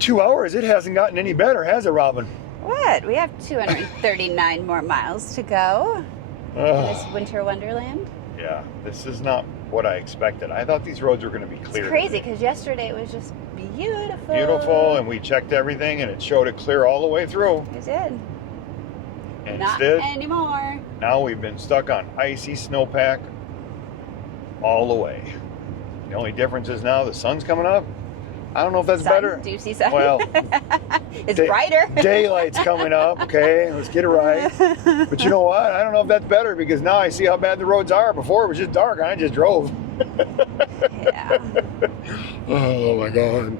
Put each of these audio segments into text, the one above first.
2 hours, it hasn't gotten any better, has it, Robin? What? We have 239 more miles to go in this winter wonderland. Yeah, this is not what I expected. I thought these roads were going to be clear. It's crazy because yesterday it was just beautiful. Beautiful, and we checked everything, and it showed it clear all the way through. It did. And Not instead, anymore. now we've been stuck on icy snowpack all the way. The only difference is now the sun's coming up. I don't know if that's Sun? better. Do you see sun? Well, it's brighter. Daylight's coming up, okay? Let's get it right. But you know what? I don't know if that's better because now I see how bad the roads are. Before it was just dark and I just drove. Yeah. Oh my God.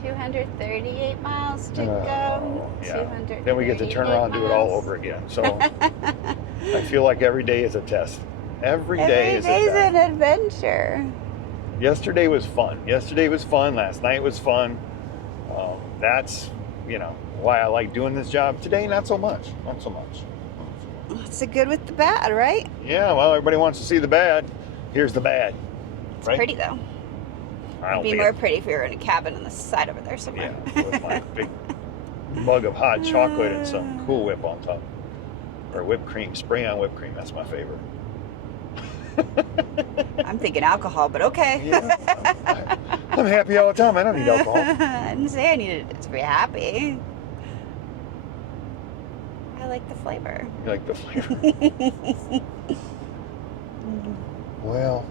238 miles to go. Yeah. Then we get to turn around and do it all over again. So I feel like every day is a test. Every day is a test. an adventure. Yesterday was fun. Last night was fun. That's, why I like doing this job. Today, not so much. It's the good with the bad, right? Yeah, well, everybody wants to see the bad. Here's the bad. It's pretty, though. It'd be more pretty if we were in a cabin on the side over there somewhere. Yeah, with my big mug of hot chocolate and some Cool Whip on top. Or whipped cream. Spray on whipped cream. That's my favorite. I'm thinking alcohol, but okay. Yeah, I'm happy all the time. I don't need alcohol. I didn't say I needed it to be happy. I like the flavor. You like the flavor? Well,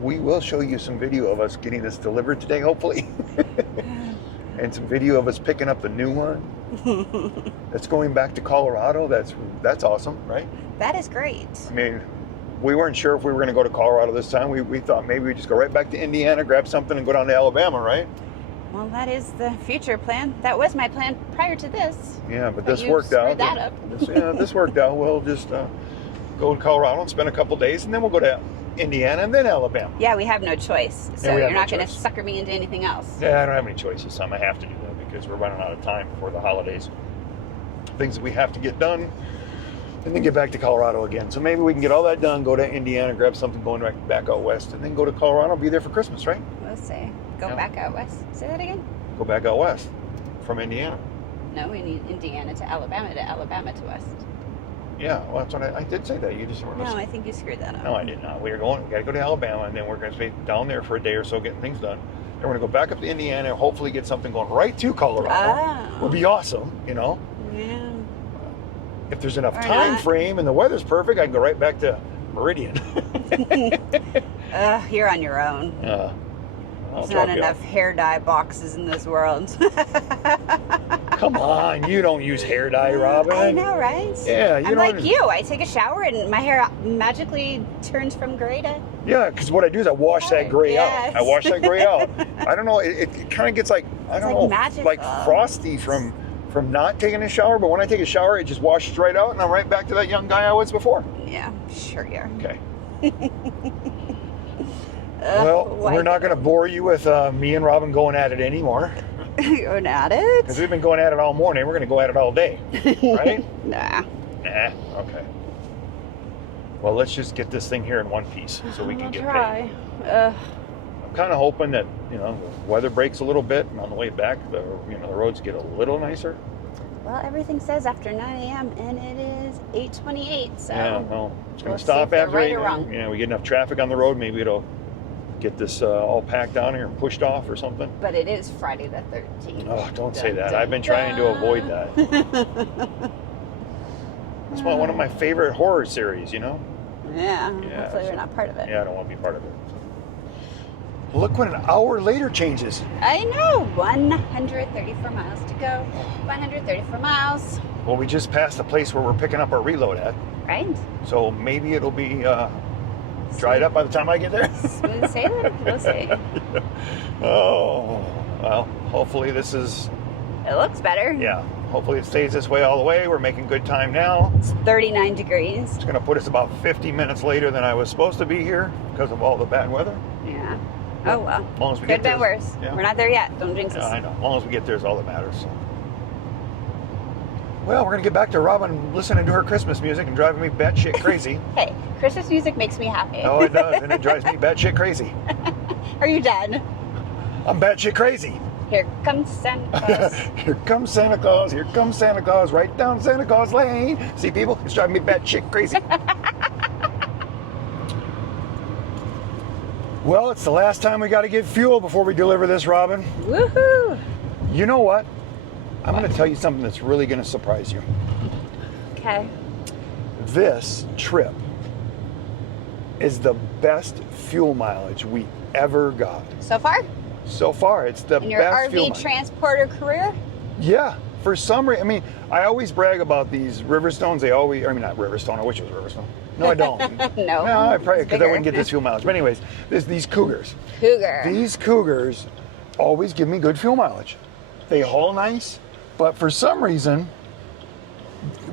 we will show you some video of us getting this delivered today, hopefully. And some video of us picking up the new one. That's going back to Colorado. That's awesome, right? That is great. I mean, we weren't sure if we were going to go to Colorado this time. We thought maybe we'd just go right back to Indiana, grab something, and go down to Alabama, right? Well, that is the future plan. That was my plan prior to this. Yeah, but this worked out. That up. This worked out. We'll just go to Colorado and spend a couple days, and then we'll go to Indiana and then Alabama. Yeah, we have no choice. So Yeah, you're not going to sucker me into anything else. Yeah, I don't have any choice this time. I have to do that because we're running out of time before the holidays. Things that we have to get done, and then get back to Colorado again. So maybe we can get all that done, go to Indiana, grab something going right back out west, and then go to Colorado, be there for Christmas, right? We'll see. Go back out west. Say that again? Go back out west from Indiana. No, we need Indiana to Alabama to west. Yeah, well, that's what I did say that. You just weren't listening. No, I think you screwed that up. No, I did not. We got to go to Alabama, and then we're going to stay down there for a day or so getting things done. Then we're going to go back up to Indiana and hopefully get something going right to Colorado. Oh. Would be awesome, Yeah. If there's enough time frame and the weather's perfect, I can go right back to Meridian. You're on your own. There's not enough hair dye boxes in this world. Come on, you don't use hair dye, Robin. I know, right? Yeah, I'm like you. I take a shower and my hair magically turns from gray to... Yeah, because what I do is I wash that gray Yes. out. I wash that gray out. I don't know, it kind of gets like, I don't know, magical. like frosty from not taking a shower, but when I take a shower, it just washes right out, and I'm right back to that young guy I was before. Yeah, sure you are. Okay. Well, we're not going to bore you with me and Robin going at it anymore. Going at it? Because we've been going at it all morning. We're going to go at it all day. Right? Nah. Okay. Well, let's just get this thing here in one piece so we can get paid. I'm kind of hoping that, the weather breaks a little bit, and on the way back, the roads get a little nicer. Well, everything says after 9 a.m. and it is 8:28, so... Yeah, well, it's going to stop after 8. We get enough traffic on the road, maybe it'll get this all packed down here and pushed off or something. But it is Friday the 13th. Oh, don't say that. I've been trying to avoid that. It's one of my favorite horror series, Yeah, hopefully we're not part of it. Yeah, I don't want to be part of it. Look what an hour later changes. I know. 134 miles to go. 134 miles. Well, we just passed the place where we're picking up our reload at. Right. So maybe it'll be dried up by the time I get there. Smooth sailing? We'll see. Oh, well, hopefully this is... It looks better. Yeah, hopefully it stays this way all the way. We're making good time now. It's 39 degrees. It's going to put us about 50 minutes later than I was supposed to be here because of all the bad weather. Yeah. Oh, well. As long as we Could get have there. been worse. Yeah. We're not there yet. Don't jinx us. I know. As long as we get there is all that matters. So. Well, we're going to get back to Robin listening to her Christmas music and driving me batshit crazy. Hey, Christmas music makes me happy. Oh, it does, and it drives me batshit crazy. Are you done? I'm batshit crazy. Here comes Santa Claus. Here comes Santa Claus. Here comes Santa Claus. Right down Santa Claus Lane. See, people, it's driving me batshit crazy. Well, it's the last time we got to get fuel before we deliver this, Robin. Woohoo! You know what? I'm going to tell you something that's really going to surprise you. Okay. This trip is the best fuel mileage we ever got. So far? So far, it's the In your best fuel RV mileage. transporter career? Yeah, for some reason. I mean, I always brag about these Riverstones. They always, I mean, not Riverstone. I wish it was Riverstone. No, I don't. No. No, I probably it's because I bigger. wouldn't get this fuel mileage. But anyways, there's these Cougars. Cougar. These Cougars always give me good fuel mileage. They haul nice, but for some reason,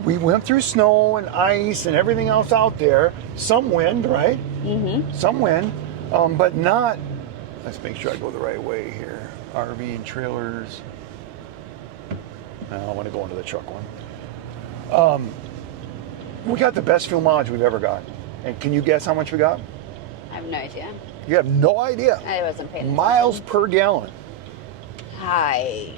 we went through snow and ice and everything else out there. Some wind, right? Mm-hmm. Some wind, but not. Let's make sure I go the right way here. RV and trailers. No, I want to go into the truck one. We got the best fuel mileage we've ever got. And can you guess how much we got? I have no idea. You have no idea. I wasn't paying attention. Miles per gallon. Hi.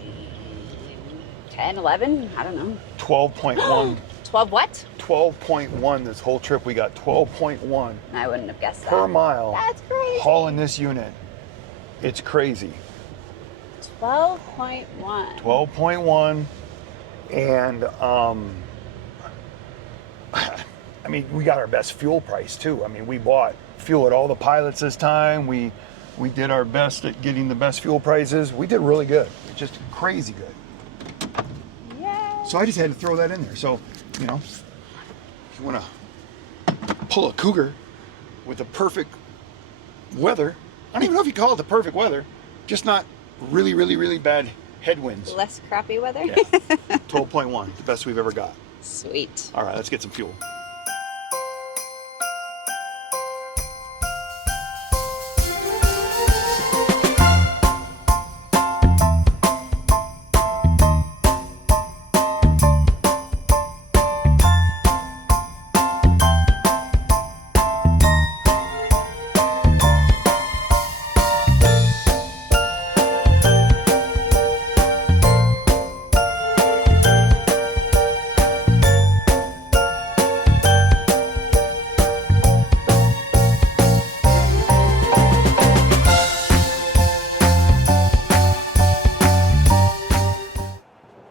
10, 11? I don't know. 12.1. 12 what? 12.1 this whole trip. We got 12.1 I wouldn't have guessed that. per mile That's crazy. hauling this unit. It's crazy. 12.1. 12.1. And I mean, we got our best fuel price too. I mean, we bought fuel at all the pilots this time. We did our best at getting the best fuel prices. We did really good. Just crazy good. Yay. So I just had to throw that in there. So, you know, if you want to pull a Cougar with the perfect weather, I don't even know if you call it the perfect weather, just not really, really, really bad headwinds. Less crappy weather? Yeah. 12.1, the best we've ever got. Sweet. All right, let's get some fuel.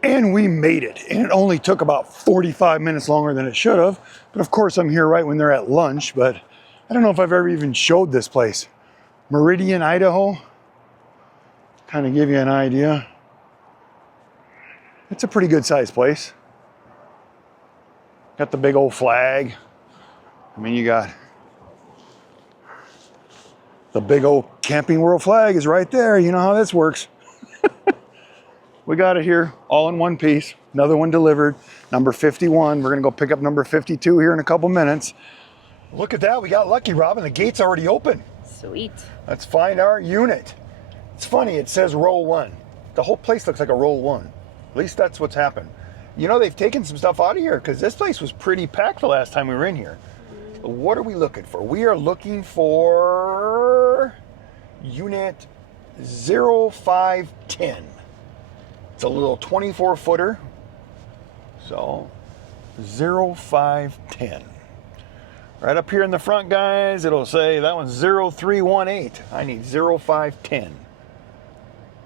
And we made it. And it only took about 45 minutes longer than it should have. But of course, I'm here right when they're at lunch. But I don't know if I've ever even showed this place. Meridian, Idaho. Kind of give you an idea. It's a pretty good sized place. Got the big old flag. I mean, you got the big old Camping World flag is right there. You know how this works. We got it here, all in one piece. Another one delivered, number 51. We're gonna go pick up number 52 here in a couple minutes. Look at that, we got lucky, Robin. The gate's already open. Sweet. Let's find our unit. It's funny, it says row 1. The whole place looks like a row 1. At least that's what's happened. You know, they've taken some stuff out of here because this place was pretty packed the last time we were in here. What are we looking for? We are looking for unit 0510. It's a little 24 footer. So 0510. Right up here in the front, guys, it'll say that one's 0318. I need 0510.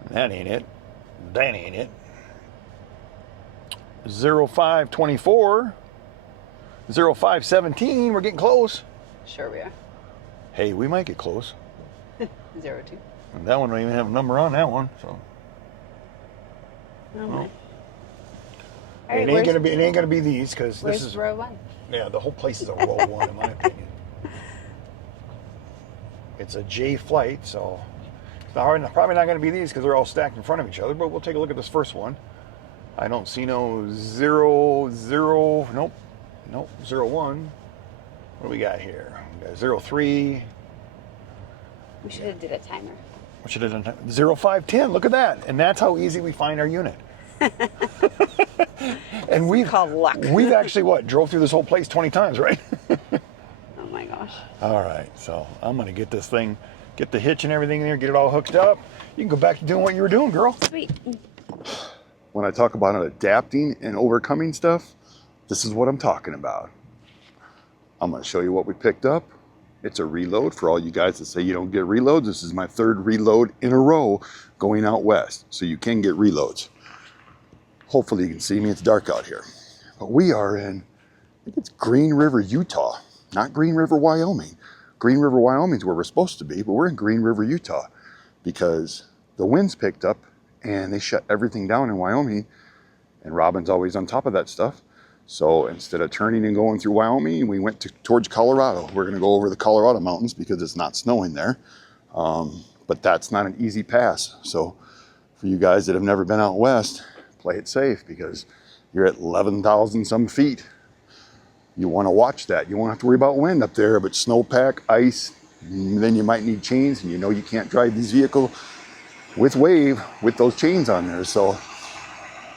That ain't it. That ain't it. 0524. 0517. We're getting close. Sure we are. Hey, we might get close. 02. And that one don't even have a number on that one, so. Oh my. It Alright, ain't gonna be these because where's this is row 1? yeah, the whole place is a row 1 in my opinion. It's a J flight, so it's probably not gonna be these because they're all stacked in front of each other. But we'll take a look at this first one. I don't see no 00. Nope, 01. What do we got here? We got 03. We should have did a timer. We should have done 0510. Look at that, and that's how easy we find our unit. And we've called luck. We've actually drove through this whole place 20 times, right? Oh my gosh. All right, so I'm gonna get this thing get the hitch and everything in there, get it all hooked up. You can go back to doing what you were doing, girl. Sweet. When I talk about adapting and overcoming stuff, this is what I'm talking about. I'm going to show you what we picked up. It's a reload for all you guys that say you don't get reloads. This is my third reload in a row going out west, so you can get reloads. Hopefully you can see me. It's dark out here. But we are in, I think it's Green River, Utah, not Green River, Wyoming. Green River, Wyoming is where we're supposed to be, but we're in Green River, Utah, because the winds picked up and they shut everything down in Wyoming, and Robin's always on top of that stuff. So instead of turning and going through Wyoming, we went towards Colorado. We're gonna go over the Colorado mountains because it's not snowing there. But that's not an easy pass. So for you guys that have never been out west, play it safe because you're at 11,000 some feet. You wanna watch that. You won't have to worry about wind up there, but snowpack, ice, then you might need chains, and you know you can't drive these vehicles with wave with those chains on there. So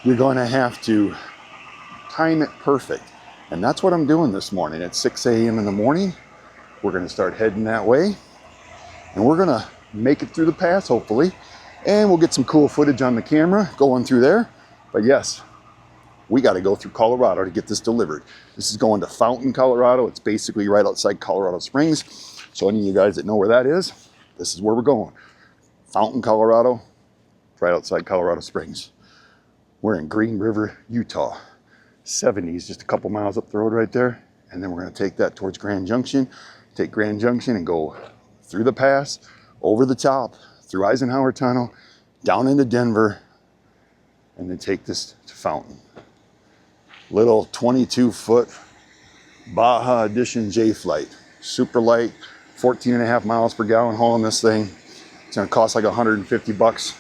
you're gonna have to time it perfect. And that's what I'm doing this morning at 6 a.m. in the morning. We're gonna start heading that way, and we're gonna make it through the pass, hopefully. And we'll get some cool footage on the camera going through there. But yes, we gotta go through Colorado to get this delivered. This is going to Fountain, Colorado. It's basically right outside Colorado Springs. So any of you guys that know where that is, this is where we're going. Fountain, Colorado, right outside Colorado Springs. We're in Green River, Utah. 70s, just a couple miles up the road right there. And then we're gonna take that towards Grand Junction, take Grand Junction and go through the pass, over the top, through Eisenhower Tunnel, down into Denver, and then take this to Fountain. Little 22-foot Baja Edition J-Flight. Super light, 14.5 miles per gallon hauling this thing. It's gonna cost like 150 bucks.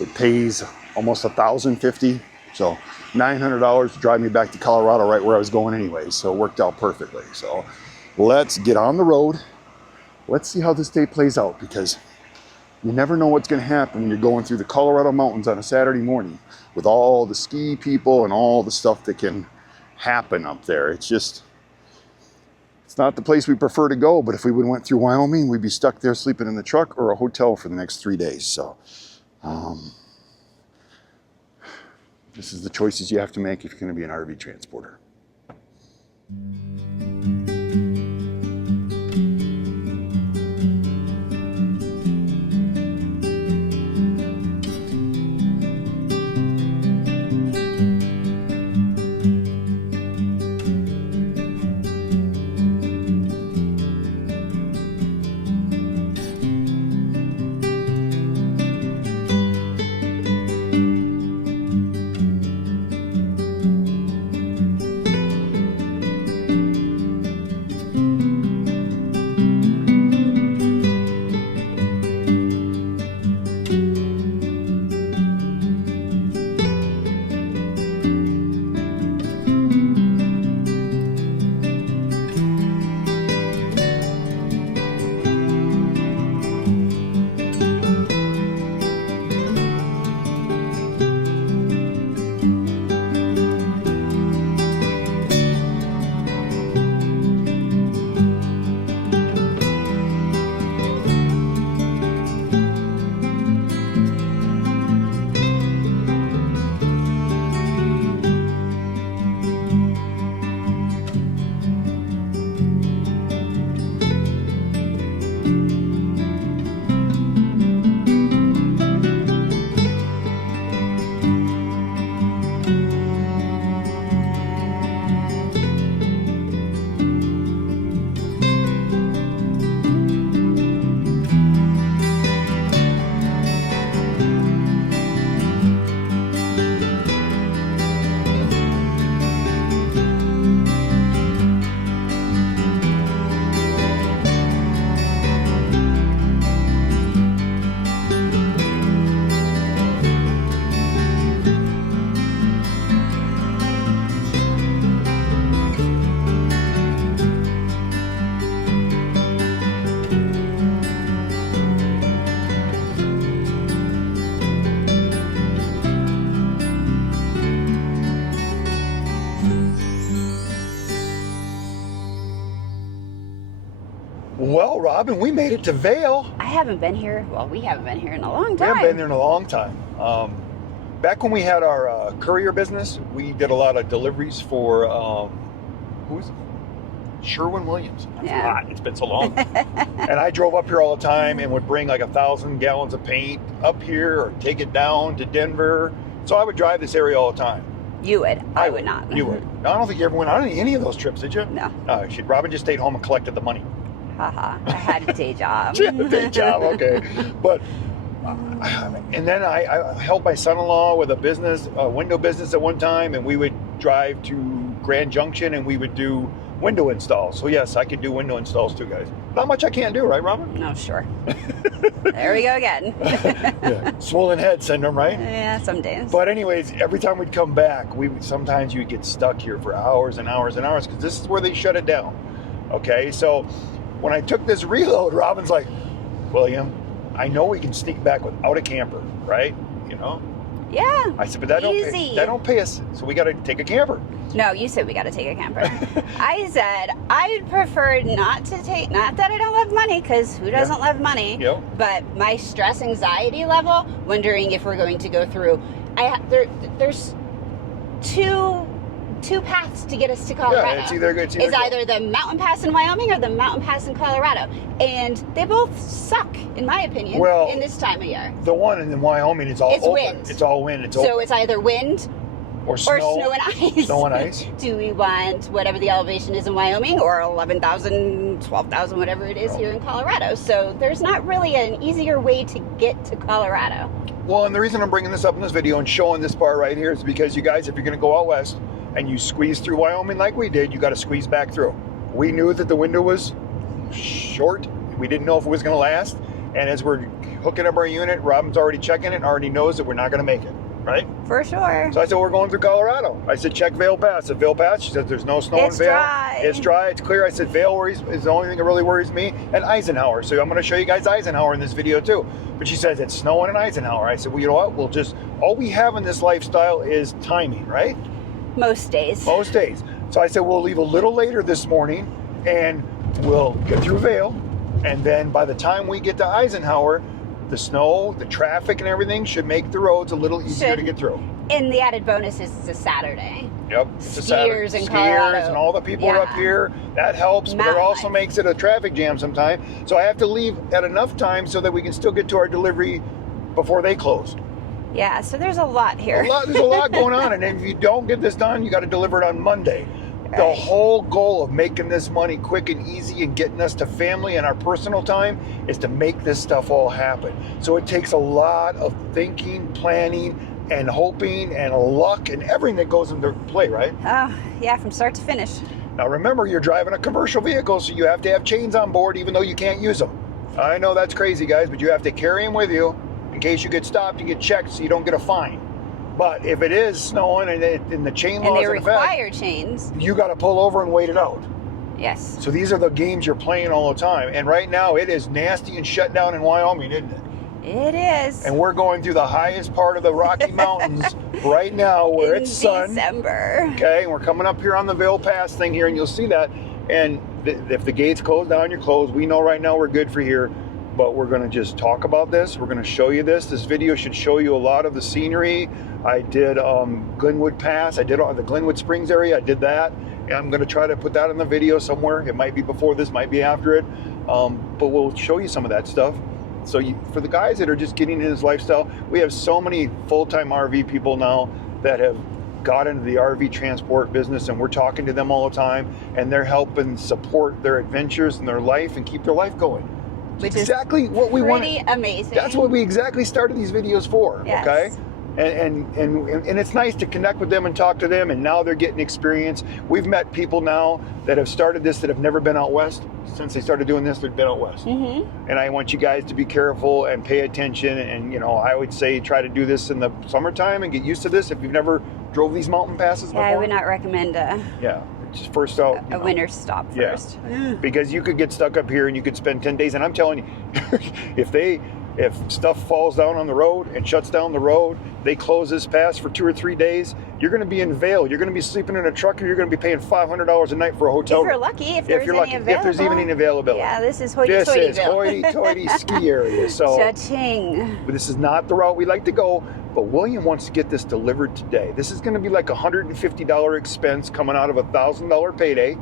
It pays almost 1,050. So $900 to drive me back to Colorado right where I was going anyway. So it worked out perfectly. So let's get on the road. Let's see how this day plays out, because you never know what's gonna happen when you're going through the Colorado mountains on a Saturday morning with all the ski people and all the stuff that can happen up there. It's just, it's not the place we prefer to go, but if we went through Wyoming, we'd be stuck there sleeping in the truck or a hotel for the next 3 days. So this is the choices you have to make if you're going to be an RV transporter. Well, Robin, we made it to Vail. I haven't been here. Well, we haven't been here in a long We time. haven't been there in a long time. Back when we had our courier business, we did a lot of deliveries for who's Sherwin-Williams. I Yeah. forgot. It's been so long. And I drove up here all the time and would bring like 1,000 gallons of paint up here or take it down to Denver. So I would drive this area all the time. You would. I would not. You would. No, I don't think you ever went on any of those trips, did you? No. Robin just stayed home and collected the money. Haha. I had a day job. She had a day job, okay. But, and then I helped my son-in-law with a window business at one time, and we would drive to Grand Junction and we would do window installs. So yes, I could do window installs too, guys. Not much I can't do, right, Robin? No, sure. There we go again. Yeah. Swollen head syndrome, right? Yeah, some days. But anyways, every time we'd come back, sometimes you'd get stuck here for hours and hours and hours because this is where they shut it down. Okay, so when I took this reload, Robin's like, William, I know we can sneak back without a camper, right? You know? Yeah. I said, but that don't pay us, so we got to take a camper. No, you said we got to take a camper. I said I would prefer not to take. Not that I don't love money, because who doesn't love money? Yep. But my stress anxiety level, wondering if we're going to go through. There's two paths to get us to Colorado. Yeah, it's either the mountain pass in Wyoming or the mountain pass in Colorado, and they both suck, in my opinion. Well, in this time of year, the one in Wyoming, it's open. Wind. It's all wind. It's so open. it's either wind or snow and ice. Snow and ice. Do we want whatever the elevation is in Wyoming, or 11,000, 12,000, whatever it is here in Colorado? So there's not really an easier way to get to Colorado. Well, and the reason I'm bringing this up in this video and showing this part right here is because you guys, if you're going to go out west and you squeeze through Wyoming like we did, you got to squeeze back through. We knew that the window was short. We didn't know if it was going to last. And as we're hooking up our unit, Robin's already checking it and already knows that we're not going to make it. Right? For sure. So I said, we're going through Colorado. I said, check Vail Pass. At Vail Pass, she said, there's no snow in Vail. Dry. It's dry. It's clear. I said, Vail is the only thing that really worries me. And Eisenhower. So I'm going to show you guys Eisenhower in this video too. But she says, it's snowing in Eisenhower. I said, well, you know what? All we have in this lifestyle is timing, right? Most days. Most days. So I said, we'll leave a little later this morning and we'll get through Vail. And then by the time we get to Eisenhower, the snow, the traffic and everything should make the roads a little easier to get through. And the added bonus is it's a Saturday. Yep. It's a Saturday. Skiers in Colorado. Skiers and all the people are up here. That helps, but it also makes it a traffic jam sometime. So I have to leave at enough time so that we can still get to our delivery before they close. Yeah, so there's a lot here. There's a lot going on. And if you don't get this done, you got to deliver it on Monday. Right. The whole goal of making this money quick and easy and getting us to family and our personal time is to make this stuff all happen. So it takes a lot of thinking, planning, and hoping and luck and everything that goes into play, right? Oh, yeah, from start to finish. Now remember, you're driving a commercial vehicle, so you have to have chains on board even though you can't use them. I know that's crazy, guys, but you have to carry them with you in case you get stopped, you get checked so you don't get a fine. But if it is snowing and the chain laws and they require chains, you got to pull over and wait it out. Yes. So these are the games you're playing all the time. And right now it is nasty and shut down in Wyoming, isn't it? It is. And we're going through the highest part of the Rocky Mountains right now where it's sun. December. Okay, and we're coming up here on the Vail Pass thing here, and you'll see that. And if the gates close down, you're closed. We know right now we're good for here. But we're going to just talk about this. We're going to show you this. This video should show you a lot of the scenery. I did Glenwood Pass. I did the Glenwood Springs area. I did that. And I'm going to try to put that in the video somewhere. It might be before this, might be after it. But we'll show you some of that stuff. So for the guys that are just getting into this lifestyle, we have so many full-time RV people now that have got into the RV transport business, and we're talking to them all the time, and they're helping support their adventures and their life and keep their life going. Which exactly is what we want. Pretty amazing. That's what we exactly started these videos for. Yes. Okay. And it's nice to connect with them and talk to them, and now they're getting experience. We've met people now that have started this that have never been out west. Since they started doing this, they've been out west. Mm-hmm. And I want you guys to be careful and pay attention. And I would say try to do this in the summertime and get used to this if you've never drove these mountain passes before. I would not recommend just first out a winter stop first. Yeah. Because you could get stuck up here and you could spend 10 days. And I'm telling you, if stuff falls down on the road and shuts down the road, they close this pass for 2 or 3 days, You're going to be in Vail. You're going to be sleeping in a truck, or you're going to be paying $500 a night for a hotel If you're room. lucky, if there's any available. If there's even any availability. Yeah, this is This hoity-toity. is hoity-toity ski area. So Cha-ching. this is not the route we like to go, but William wants to get this delivered today. This is going to be like a $150 expense coming out of a $1,000 payday.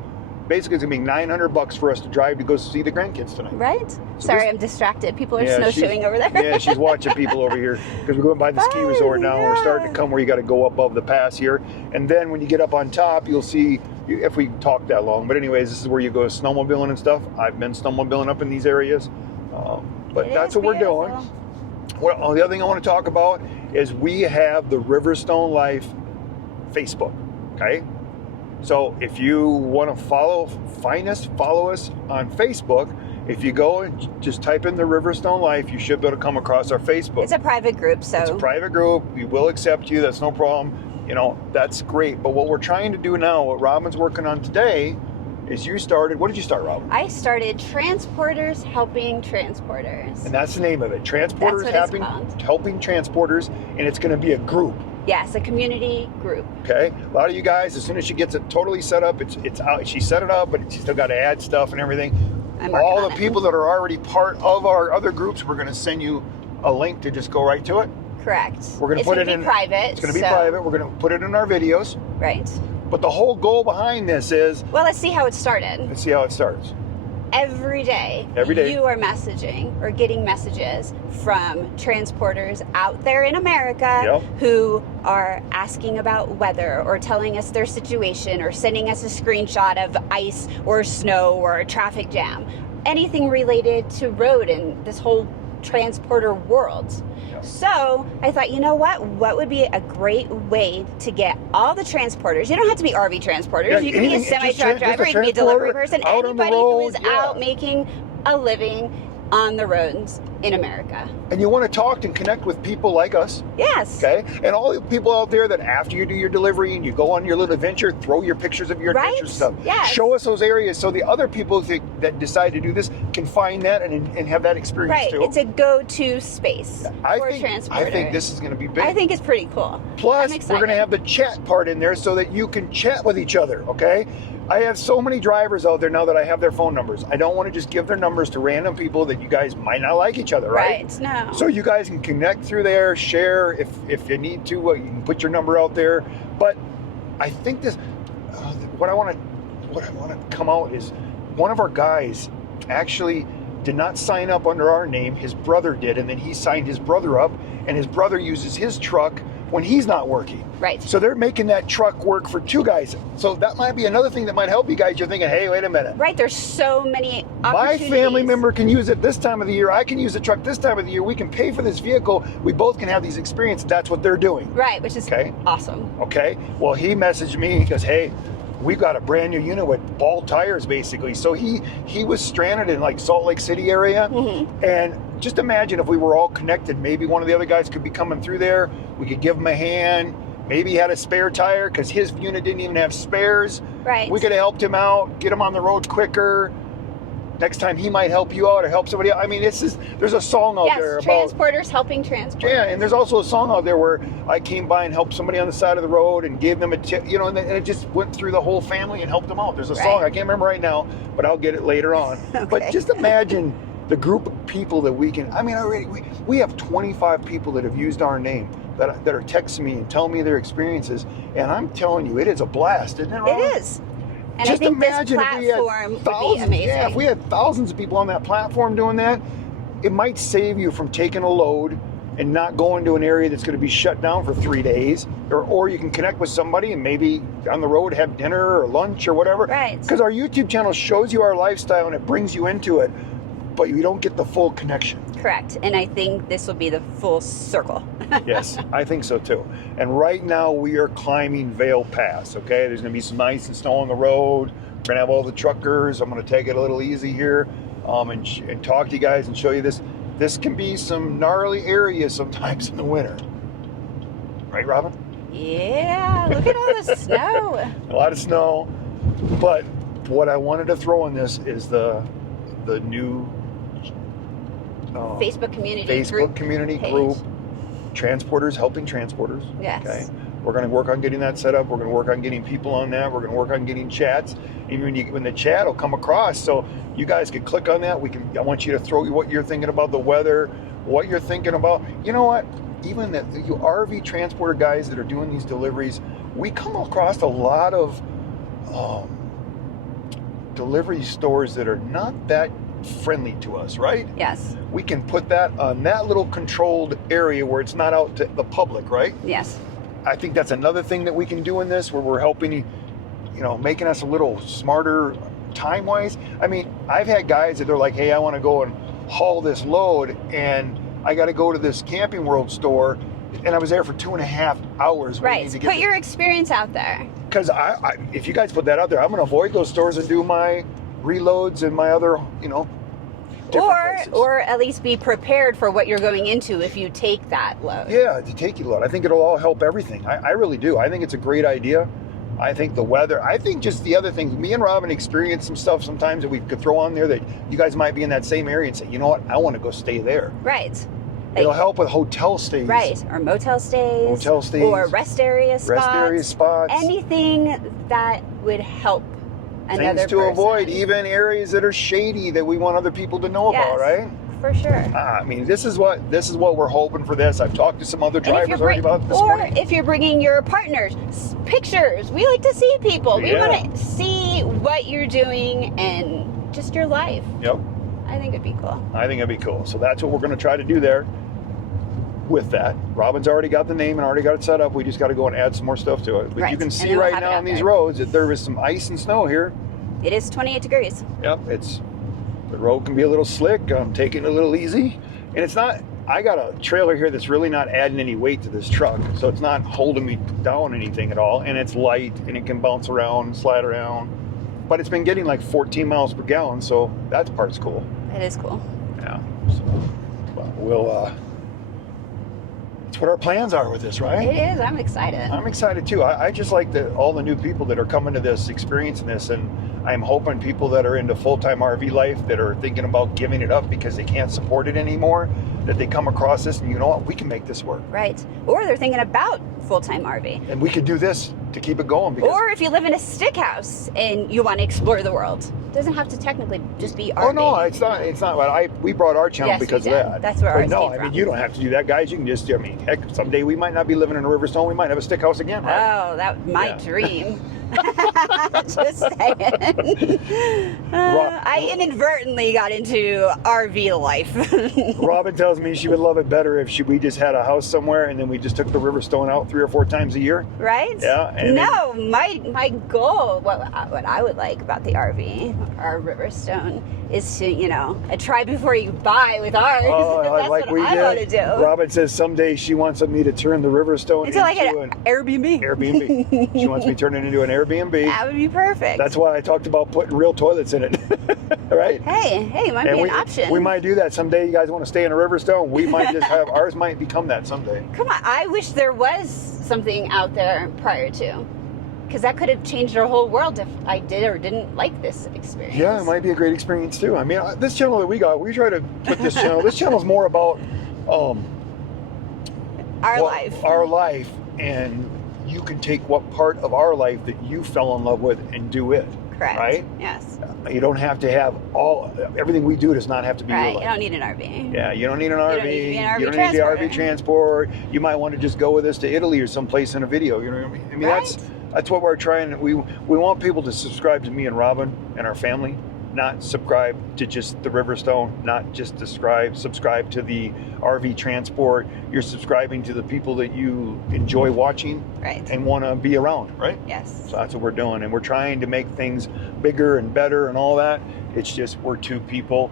Basically, it's going to be $900 for us to drive to go see the grandkids tonight. Right? So Sorry, I'm distracted. People are snowshoeing she's- over there. Yeah, she's watching people over here because we're going by the ski resort now. yeah. We're starting to come where you got to go above the pass here. And then when you get up on top, you'll see, if we talk that long, but anyways, this is where you go snowmobiling and stuff. I've been snowmobiling up in these areas. But It that's is what we're beautiful. doing. The other thing I want to talk about is we have the Riverstone Life Facebook, okay? So if you want to follow us on Facebook. If you go and just type in the Riverstone Life, you should be able to come across our Facebook. It's a private group, so. It's a private group. We will accept you. That's no problem. You know, that's great. But what we're trying to do now, what Robin's working on today, is you started, what did you start, Robin? I started Transporters Helping Transporters. And that's the name of it. Transporters That's what it's helping transporters, and it's going to be a group. Yes, a community group. Okay, a lot of you guys, as soon as she gets it totally set up, it's out. She set it up, but she still got to add stuff and everything. I'm working All on the it. people that are already part of our other groups, we're going to send you a link to just go right to it. Correct. We're going to put it in private. It's going to be private. We're going to put it in our videos. Right. But the whole goal behind this is, Well, let's see how it started. let's see how it starts. Every day, you are messaging or getting messages from transporters out there in America Yep. who are asking about weather or telling us their situation or sending us a screenshot of ice or snow or a traffic jam. Anything related to road and this whole transporter world. Yep. So I thought, you know what? What would be a great way to get all the transporters? You don't have to be RV transporters. Yeah, You can be a anything, just semi-truck driver. You can be a transporter delivery person. out on the Anybody who is road, yeah. out making a living on the roads in America. And you want to talk and connect with people like us, Yes. okay? And all the people out there that after you do your delivery and you go on your little adventure, throw your pictures of your Right? adventure stuff. Yes. Show us those areas so the other people that decide to do this can find that and have that experience Right. too. It's a go-to space for a transporter. I think this is going to be big. I think it's pretty cool. Plus, I'm we're excited. going to have the chat part in there so that you can chat with each other, okay? I have so many drivers out there now that I have their phone numbers. I don't want to just give their numbers to random people that you guys might not like each other, right? Right. No. So you guys can connect through there, share if you need to. You can put your number out there. But I think this, what I want to come out is one of our guys actually did not sign up under our name. His brother did, and then he signed his brother up, and his brother uses his truck when he's not working. Right. So they're making that truck work for two guys. So that might be another thing that might help you guys. You're thinking, hey, wait a minute. Right. There's so many My opportunities. family member can use it this time of the year. I can use the truck this time of the year. We can pay for this vehicle. We both can have these experiences. That's what they're doing. Right. Which is Okay. awesome. Okay. Well, he messaged me. He goes, hey, we got a brand new unit with ball tires, basically. So he was stranded in like Salt Lake City area. Mm-hmm. And just imagine if we were all connected. Maybe one of the other guys could be coming through there. We could give him a hand. Maybe he had a spare tire because his unit didn't even have spares. Right. We could have helped him out, get him on the road quicker. Next time he might help you out or help somebody else. I mean, there's a song out there Yes. about... Transporters helping transporters. Yeah, and there's also a song out there where I came by and helped somebody on the side of the road and gave them a tip, you know, and it just went through the whole family and helped them out. There's a song, I can't remember right now, but I'll get it later on. Okay. But just imagine the group of people that we can, I mean, already we have 25 people that have used our name that are texting me and telling me their experiences, and I'm telling you, it is a blast, isn't it, Ron? It is. And Just I think this imagine if we had platform would be thousands, amazing. yeah, if we had thousands of people on that platform doing that, it might save you from taking a load and not going to an area that's going to be shut down for 3 days, or you can connect with somebody and maybe on the road have dinner or lunch or whatever. Right. Because our YouTube channel shows you our lifestyle and it brings you into it, but you don't get the full connection. Correct. And I think this will be the full circle. Yes, I think so too. And right now we are climbing Vail Pass, okay? There's going to be some ice and snow on the road. We're going to have all the truckers. I'm going to take it a little easy here and talk to you guys and show you this. This can be some gnarly areas sometimes in the winter. Right, Robin? Yeah, look at all the snow. A lot of snow. But what I wanted to throw in this is the new Facebook community Facebook group community page. group. Transporters helping transporters. Yes. Okay. We're going to work on getting that set up. We're going to work on getting people on that. We're going to work on getting chats. Even when the chat will come across, so you guys can click on that. I want you to throw what you're thinking about the weather, what you're thinking about. You know what? Even you RV transporter guys that are doing these deliveries, we come across a lot of delivery stores that are not that friendly to us, right? Yes. We can put that on that little controlled area where it's not out to the public, right? Yes. I think that's another thing that we can do in this, where we're helping, making us a little smarter time-wise. I mean, I've had guys that are like, hey, I want to go and haul this load, and I got to go to this Camping World store, and I was there for 2.5 hours. Right. Put your experience out there. Because if you guys put that out there, I'm going to avoid those stores and do my reloads and my other, different places. Or at least be prepared for what you're going into if you take that load. Yeah, to take you load. I think it'll all help everything. I really do. I think it's a great idea. I think the weather, I think just the other things, me and Robin experience some stuff sometimes that we could throw on there that you guys might be in that same area and say, you know what, I want to go stay there. Right. It'll help with hotel stays. Right, or motel stays. Motel stays. Or rest area spots. Rest area spots. Anything that would help another things to person. avoid, even areas that are shady that we want other people to know about, right? For sure. I mean, this is what we're hoping for this. I've talked to some other drivers already about this morning. Or if you're bringing your partners, pictures. We like to see people. We want to see what you're doing and just your life. Yep. I think it'd be cool. I think it'd be cool. So that's what we're going to try to do there with that. Robin's already got the name and already got it set up. We just got to go and add some more stuff to it. But you can see right now on these roads that there is some ice and snow here. It is 28 degrees. Yep. The road can be a little slick. I'm taking it a little easy. And it's not, I got a trailer here that's really not adding any weight to this truck. So it's not holding me down anything at all. And it's light and it can bounce around and slide around. But it's been getting like 14 miles per gallon. So that part's cool. It is cool. Yeah. So we'll, that's what our plans are with this, right? It is. I'm excited. I'm excited too. I just like all the new people that are coming to this, experiencing this, and I'm hoping people that are into full-time RV life that are thinking about giving it up because they can't support it anymore, that they come across this and you know what, we can make this work. Right. Or they're thinking about full-time RV. And we could do this to keep it going. Or if you live in a stick house and you want to explore the world. It doesn't have to technically just be RV. Oh no, it's not. We brought our channel because of that. That's where ours No, came I mean, from. you don't have to do that, guys. You can just, heck, someday we might not be living in a Riverstone. We might have a stick house again, right? Oh, that my dream. Just saying. I inadvertently got into RV life. Robin tells me she would love it better if we just had a house somewhere and then we just took the Riverstone out 3 or 4 times a year. Right? Yeah. No, my goal, what I would like about the RV, our Riverstone, is to, try before you buy with ours. Oh, That's like what we I did. want to do. Robin says someday she wants me to turn the Riverstone Into like an an Airbnb. Airbnb. She wants me to turn it into an Airbnb. That would be perfect. That's why I talked about putting real toilets in it. Right? Hey, might be an option. We might do that someday. You guys want to stay in a Riverstone? We might just have ours might become that someday. Come on, I wish there was something out there prior to. Because that could have changed our whole world if I did or didn't like this experience. Yeah, it might be a great experience too. I mean, this channel that we try to put this channel. This channel's more about our life, and you can take what part of our life that you fell in love with and do it. Correct. Right? Yes. You don't have to have everything we do does not have to be right. your life. You don't need an RV. Yeah, you don't need an RV. You don't need to be an RV you don't transporter. need the RV transport. You might want to just go with us to Italy or someplace in a video. You know what I mean? I mean, right? that's what we're trying. We want people to subscribe to me and Robin and our family, not subscribe to just the Riverstone, not just subscribe to the RV transport. You're subscribing to the people that you enjoy watching, right, and want to be around, right? Yes. So that's what we're doing, and we're trying to make things bigger and better and all that. It's just we're two people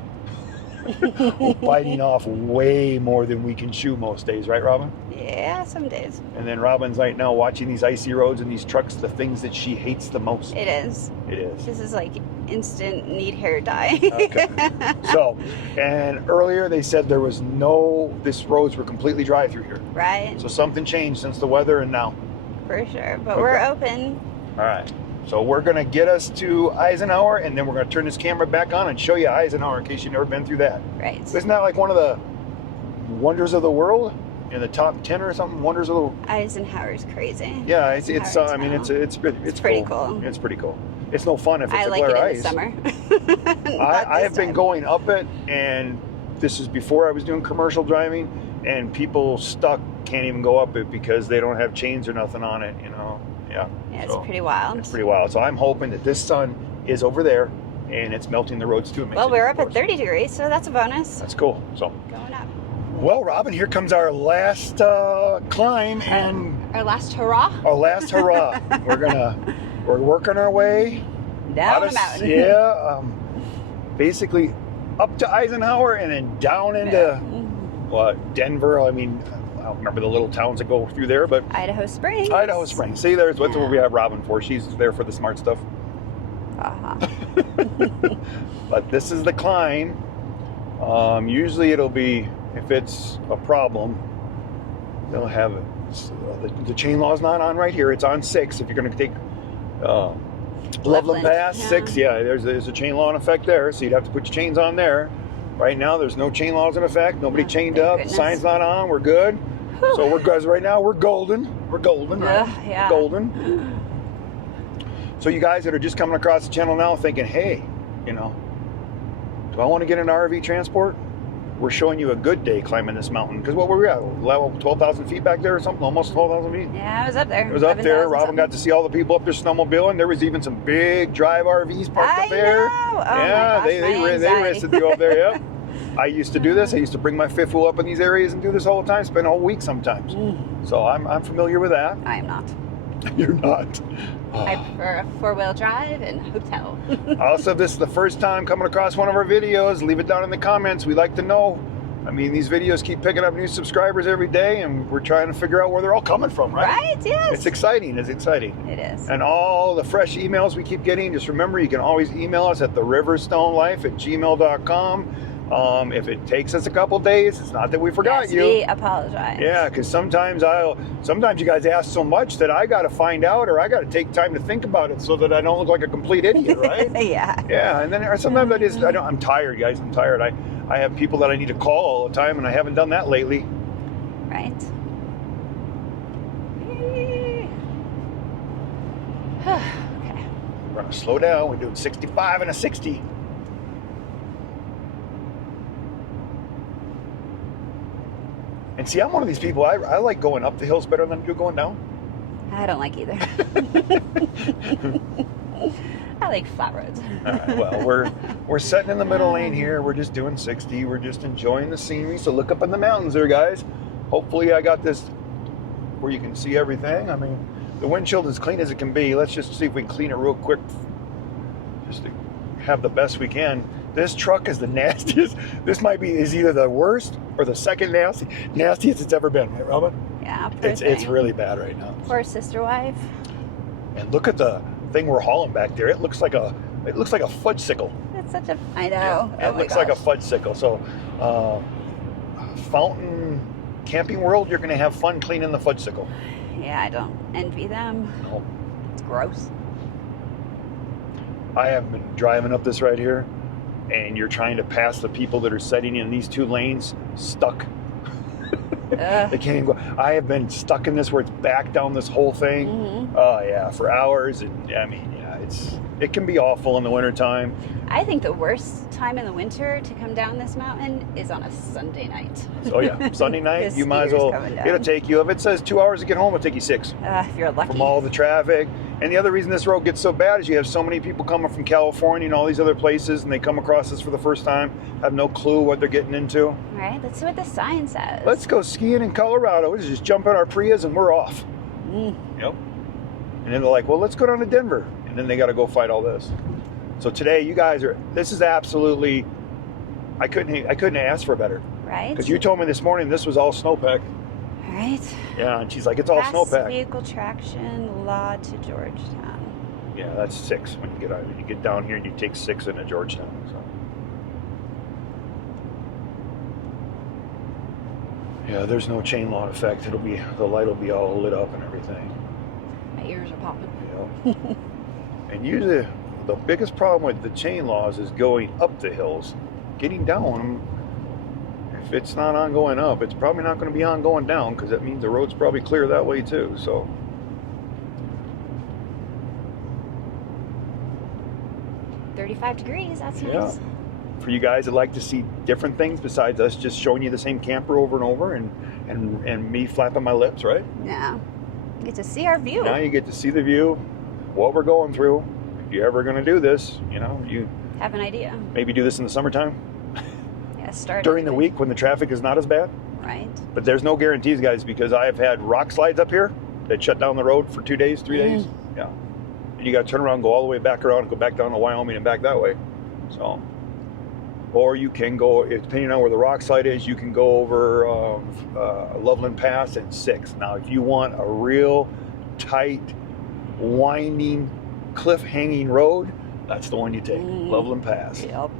biting off way more than we can chew most days, right, Robin? Yeah, some days. And then Robin's right now watching these icy roads and these trucks, the things that she hates the most. It is. It is. This is like instant need hair dye. Okay. So, and earlier they said these roads were completely dry through here. Right. So something changed since the weather and now. For sure. But we're open. All right. So we're going to get us to Eisenhower, and then we're going to turn this camera back on and show you Eisenhower in case you've never been through that. Right. Isn't that like one of the wonders of the world? in the top 10 or something. Wonders of the. Eisenhower's crazy. Yeah, it's Eisenhower I mean, it's pretty cool. It's pretty cool. It's no fun if it's I a like glare it in ice. the summer. I have been going up it, and this is before I was doing commercial driving, and people stuck can't even go up it because they don't have chains or nothing on it. You know. Yeah. Yeah, it's pretty wild. It's pretty wild. So I'm hoping that this sun is over there, and it's melting the roads too. Well, we're up at 30 degrees, so that's a bonus. That's cool. So. Going up. Well, Robin, here comes our last climb and our last hurrah. Our last hurrah. We're working our way down the mountain. Yeah, basically up to Eisenhower and then down into Denver. I mean, I don't remember the little towns that go through there, but Idaho Springs. Idaho Springs. See, that's what we have Robin for. She's there for the smart stuff. But this is the climb. Usually it'll be, if it's a problem, they'll have it. The chain law's not on right here. It's on 6. If you're going to take Loveland Pass, 6, there's a chain law in effect there. So you'd have to put your chains on there. Right now, there's no chain laws in effect. Nobody chained up. Goodness. The sign's not on. We're good. Whew. So guys, right now, we're golden. We're golden, right? Yeah. Golden. So you guys that are just coming across the channel now thinking, hey, do I want to get an RV transport? We're showing you a good day climbing this mountain. Because what were we at? Level 12,000 feet back there or something? Almost 12,000 feet? Yeah, I was up there. It was up there. Robin got to see all the people up there snowmobiling. There was even some big drive RVs parked up there. I know. Oh yeah, my gosh, they rested you up there, yeah. I used to do this. I used to bring my fifth wheel up in these areas and do this all the time, spend a whole week sometimes. So I'm familiar with that. I am not. You're not. I prefer a 4-wheel drive and hotel. Also, if this is the first time coming across one of our videos, leave it down in the comments. We'd like to know. I mean, these videos keep picking up new subscribers every day, and we're trying to figure out where they're all coming from, right? Right, yes. It's exciting. It's exciting. It is. And all the fresh emails we keep getting, just remember, you can always email us at theriverstonelife@gmail.com. If it takes us a couple days, it's not that we forgot you. We apologize. Yeah, because sometimes you guys ask so much that I got to find out, or I got to take time to think about it so that I don't look like a complete idiot, right? Yeah. Yeah, and then sometimes I'm tired, guys. I'm tired. I have people that I need to call all the time, and I haven't done that lately. Right. Okay. We're gonna slow down. We're doing 65 and a 60. And see, I'm one of these people, I like going up the hills better than I do going down. I don't like either. I like flat roads. All right, well, we're sitting in the middle lane here. We're just doing 60. We're just enjoying the scenery. So look up in the mountains there, guys. Hopefully I got this where you can see everything. I mean, the windshield is clean as it can be. Let's just see if we can clean it real quick just to have the best we can. This truck is the nastiest. This is either the worst or the second nastiest it's ever been, right, Robin? Yeah, it's really bad right now. Poor sister wife. And look at the thing we're hauling back there. It looks like a fudgesicle. It's such a. I know. Yeah, it looks like a fudgesicle. So, Fountain Camping World, you're going to have fun cleaning the fudgesicle. Yeah, I don't envy them. No. It's gross. I have been driving up this right here, and you're trying to pass the people that are sitting in these two lanes stuck. They can't even go. I have been stuck in this where it's back down this whole thing. Mm-hmm. Oh yeah, for hours. And I mean, yeah, it can be awful in the wintertime. I think the worst time in the winter to come down this mountain is on a Sunday night. Oh yeah, Sunday night, you might as skiers well. coming down. It'll take you. If it says 2 hours to get home, it'll take you 6. If you're lucky. From all the traffic. And the other reason this road gets so bad is you have so many people coming from California and all these other places, and they come across this for the first time, have no clue what they're getting into. All right, let's see what the sign says. Let's go skiing in Colorado. We just jump in our Prius and we're off. Yep. And then they're like, well, let's go down to Denver. And then they got to go fight all this. So today, you guys this is absolutely, I couldn't ask for better. Right. Because you told me this morning this was all snowpack. All right. Yeah, and she's like, it's all Pass snowpack. vehicle traction, law to Georgetown. Yeah, that's 6 when you get down here and you take 6 into Georgetown. So. Yeah, there's no chain law effect. The light will be all lit up and everything. My ears are popping. Yeah. And usually the biggest problem with the chain laws is going up the hills. Getting down them, If it's not on going up, it's probably not going to be on going down, because that means the road's probably clear that way too. So 35 degrees, that's yeah. nice. For you guys that like to see different things besides us just showing you the same camper over and over and me flapping my lips, right? Yeah. You get to see our view. Now you get to see the view, what we're going through. If you're ever going to do this, you know, you have an idea. maybe do this in the summertime. Yeah, start during the week when the traffic is not as bad. Right. But there's no guarantees, guys, because I have had rock slides up here that shut down the road for 2 days, 3 days. Yeah. And you got to turn around, go all the way back around, and go back down to Wyoming and back that way. So, or you can go, depending on where the rock slide is, you can go over Loveland Pass at 6. Now, if you want a real tight, winding, cliff-hanging road, that's the one you take, Loveland Pass. Yep.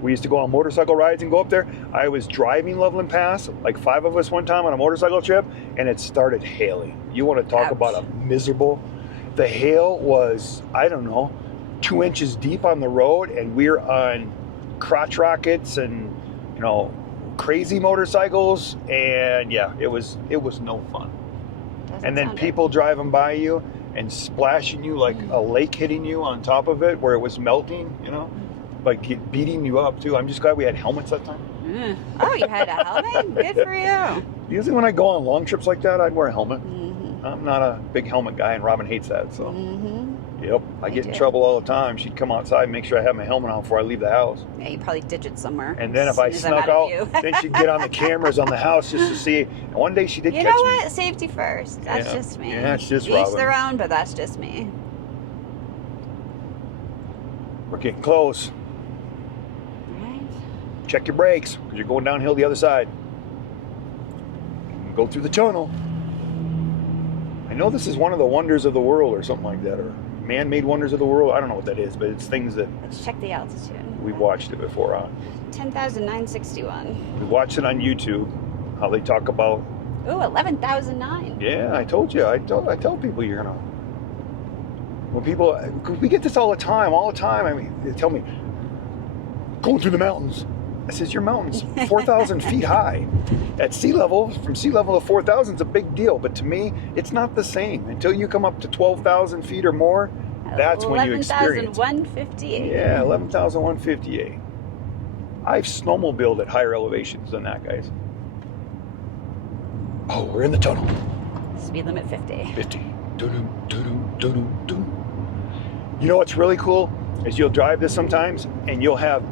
We used to go on motorcycle rides and go up there. I was driving Loveland Pass, like 5 of us one time on a motorcycle trip, and it started hailing. You want to talk about a miserable... The hail was, I don't know, 2 inches deep on the road, and we're on crotch rockets and, you know, crazy motorcycles, and yeah, it was no fun. And then people driving by you and splashing you like a lake hitting you on top of it where it was melting, you know, like beating you up too. I'm just glad we had helmets that time. Oh, you had a helmet? Good for you. Usually when I go on long trips like that, I'd wear a helmet. I'm not a big helmet guy, and Robin hates that. So, yep, I get in trouble all the time. She'd come outside and make sure I have my helmet on before I leave the house. Yeah, you probably ditch it somewhere. And then if I snuck out, then she'd get on the cameras on the house just to see. And one day she did catch me. You know what? Safety first. That's just me. Yeah, it's just Each Robin. their own, but that's just me. We're getting close. All right. Check your brakes, because you're going downhill the other side. Go through the tunnel. I know this is one of the wonders of the world or something like that, or man-made wonders of the world. I don't know what that is, but it's things that... Let's check the altitude. We've watched it before, huh? 10,961. We watched it on YouTube, how they talk about... Ooh, 11,009. Yeah, I told you. I tell people you're going to... When people... We get this all the time. I mean, they tell me, going through the mountains. I says, your mountain's 4,000 feet high. At sea level, from sea level to 4,000 is a big deal. But to me, it's not the same. Until you come up to 12,000 feet or more, that's when you experience 11,158. Yeah, 11,158. I've snowmobiled at higher elevations than that, guys. Oh, we're in the tunnel. Speed limit 50. 50. Doo-doo, doo-doo, doo-doo, doo. You know what's really cool is you'll drive this sometimes and you'll have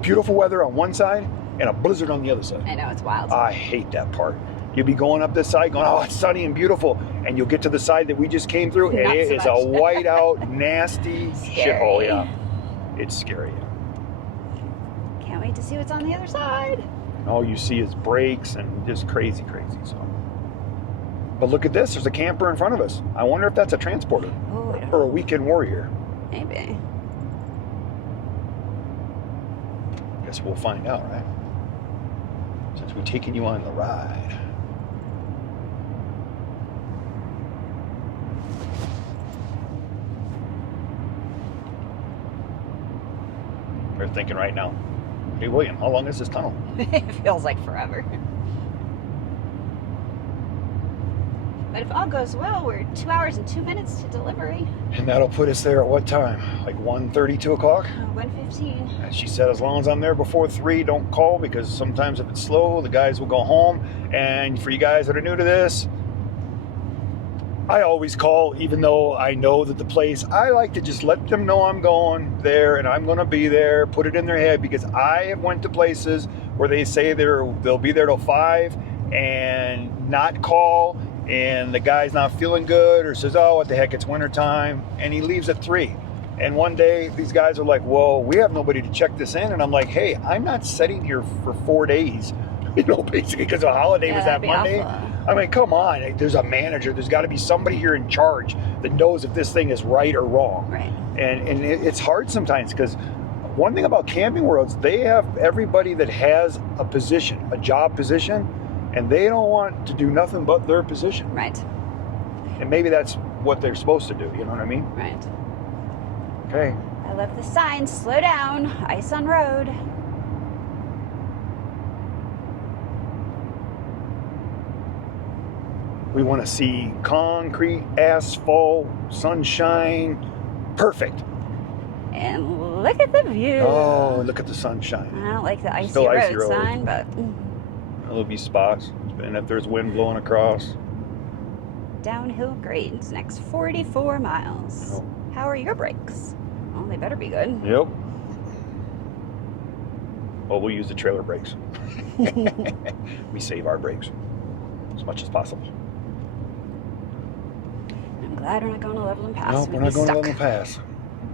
beautiful weather on one side and a blizzard on the other side. I know, it's wild. I hate that part. You'll be going up this side going, oh, it's sunny and beautiful. And you'll get to the side that we just came through and it is a white out, nasty shithole. Yeah. It's scary. Can't wait to see what's on the other side. And all you see is brakes and just crazy. So. But look at this. There's a camper in front of us. I wonder if that's a transporter or a weekend warrior. Maybe. Guess we'll find out, right? Since we're taking you on the ride. We're thinking right now, hey, William, how long is this tunnel? It feels like forever. But if all goes well, we're 2 hours and 2 minutes to delivery. And that'll put us there at what time? Like 1:30, 2 o'clock? 1:15. And she said, as long as I'm there before 3, don't call, because sometimes if it's slow, the guys will go home. And for you guys that are new to this, I always call, even though I know that the place, I like to just let them know I'm going there and I'm going to be there, put it in their head, because I have went to places where they say they'll be there till 5 and not call, and the guy's not feeling good or says, oh, what the heck, it's winter time, and he leaves at 3. And one day these guys are like, well, we have nobody to check this in. And I'm like, hey, I'm not sitting here for 4 days, basically, because the holiday was that Monday. Awful. I mean, come on, there's a manager. There's got to be somebody here in charge that knows if this thing is right or wrong. Right. And it's hard sometimes, because one thing about Camping Worlds, they have everybody that has a position, a job position, and they don't want to do nothing but their position. Right. And maybe that's what they're supposed to do, you know what I mean? Right. Okay. I love the sign, slow down, ice on road. We want to see concrete, asphalt, sunshine. Perfect. And look at the view. Oh, look at the sunshine. I don't like the icy Still icy road road. sign, but There'll be spots. And if there's wind blowing across. downhill grades next 44 miles. Oh. How are your brakes? Well, they better be good. Yep. Well, we'll use the trailer brakes. We save our brakes as much as possible. I'm glad we're not going to Leveland Pass. No, We'd we're be not going to stuck. Leveland Pass.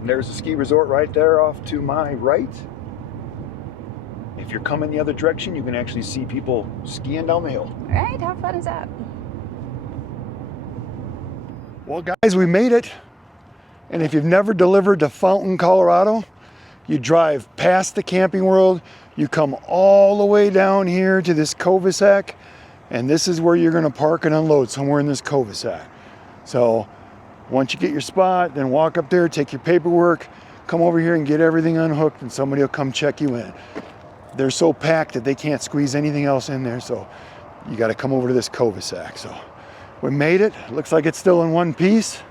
And there's a ski resort right there off to my right. If you're coming the other direction, you can actually see people skiing down the hill. Right? How fun is that? Well, guys, we made it. And if you've never delivered to Fountain, Colorado, you drive past the Camping World, you come all the way down here to this cul-de-sac, and this is where you're going to park and unload, somewhere in this cul-de-sac. So once you get your spot, then walk up there, take your paperwork, come over here and get everything unhooked, and somebody will come check you in. They're so packed that they can't squeeze anything else in there, so you got to come over to this cul-de-sac. So we made it. Looks like it's still in one piece.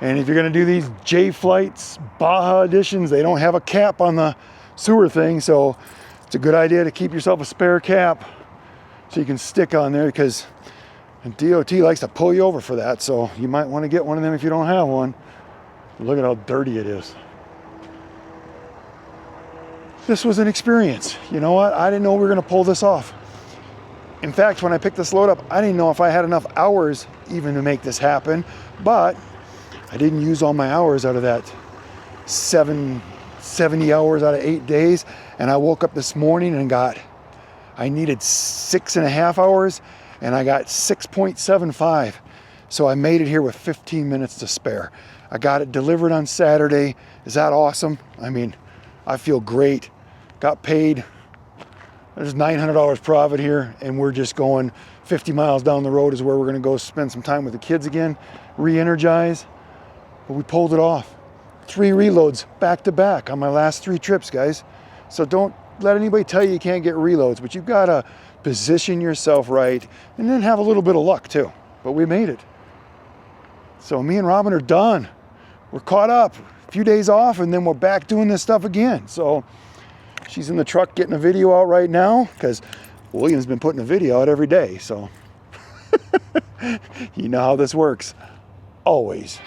And if you're going to do these J Flights Baja editions, they don't have a cap on the sewer thing, so it's a good idea to keep yourself a spare cap so you can stick on there, because DOT likes to pull you over for that, so you might want to get one of them if you don't have one. Look at how dirty it is. This was an experience. You know what? I didn't know we were going to pull this off. In fact, when I picked this load up, I didn't know if I had enough hours even to make this happen, but I didn't use all my hours out of that 70 hours out of 8 days. And I woke up this morning and I needed 6.5 hours and I got 6.75. So I made it here with 15 minutes to spare. I got it delivered on Saturday. Is that awesome? I mean, I feel great. Got paid. There's $900 profit here, and we're just going 50 miles down the road is where we're gonna go spend some time with the kids again, re-energize. But we pulled it off. 3 reloads back to back on my last 3 trips, guys. So don't let anybody tell you can't get reloads, but you've gotta position yourself right and then have a little bit of luck too. But we made it. So me and Robin are done. We're caught up. A few days off and then we're back doing this stuff again. So she's in the truck getting a video out right now because William's been putting a video out every day. So you know how this works. Always.